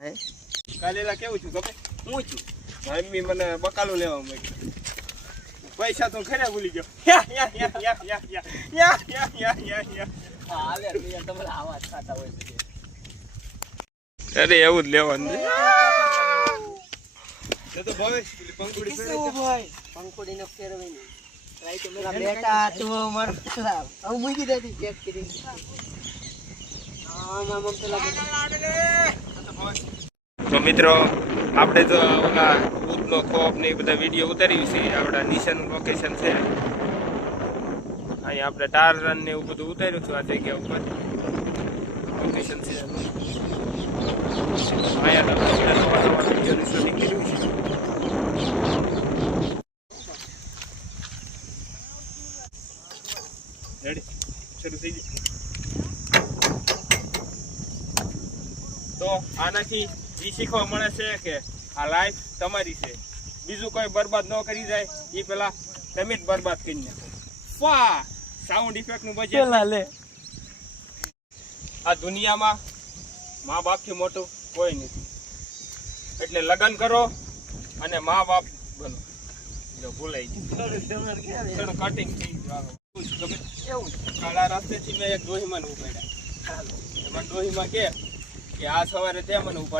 કાલેલા કેવું છું ખબર હું છું મમ્મી મને બકાલું લેવા માંગી પૈસા તો ખરા ભૂલી ગયો અરે એવું જ લેવાનું તો ભાઈ પંખુડી ભાઈ પંખુડી નો ફેરવી બેટા તું માર હું મૂકી દેતી ચેક કરી તો મિત્રો આપણે તો ઓલા ભૂતનો ખોફ ને એ બધા વિડીયો ઉતાર્યું છે આપણા નિશાનું લોકેશન છે અહીંયા આપણે ટાર રન ને એવું બધું ઉતાર્યું છે આ જગ્યા ઉપર લોકેશન છે અહીંયા તો વિડીયોનું શૂટિંગ કર્યું છે રેડી શરૂ થઈ જાય તો આનાથી એ શીખવા મળે છે કે આ લાઈફ તમારી છે બીજું કોઈ બરબાદ ન કરી જાય એ પેલા તમે જ બરબાદ કરી નાખો વાહ સાઉન્ડ ઇફેક્ટ નું બજેટ લે આ દુનિયામાં મા બાપથી મોટું કોઈ નથી એટલે લગ્ન કરો અને મા બાપ બનો જો ભૂલાઈ ગયું કટિંગ થઈ ગયું એવું કાળા રસ્તેથી મેં એક ડોહીમાં ઉપાડ્યા એમાં ડોહીમાં કે આ સવારે તે મને ઉપાડી